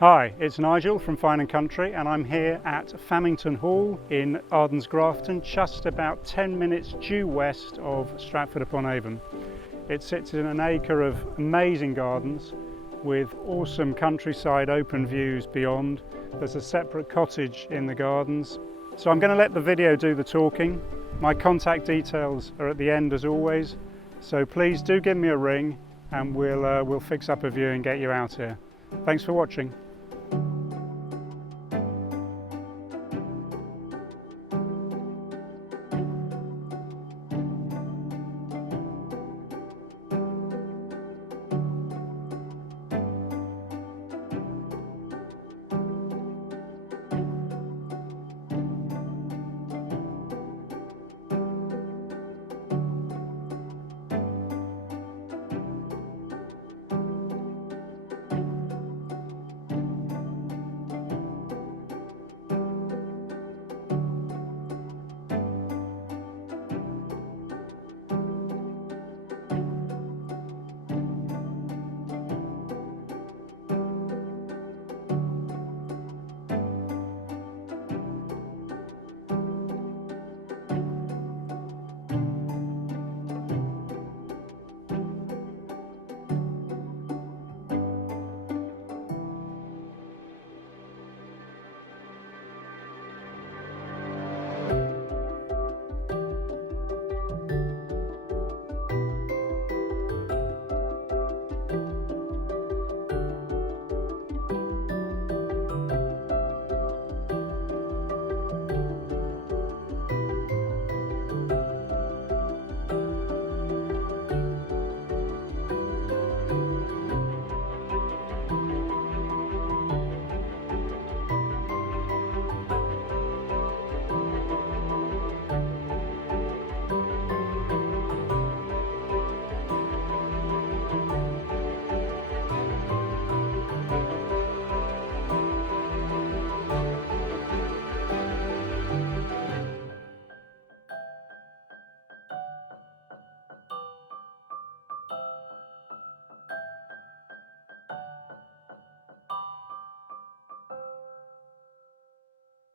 Hi, it's Nigel from Fine Country and I'm here at Famington Hall in Ardens Grafton, just about 10 minutes due west of Stratford-Upon-Avon. It sits in an acre of amazing gardens with awesome countryside open views beyond. There's a separate cottage in the gardens. So I'm going to let the video do the talking. My contact details are at the end as always, so please do give me a ring and we'll fix up a view and get you out here. Thanks for watching.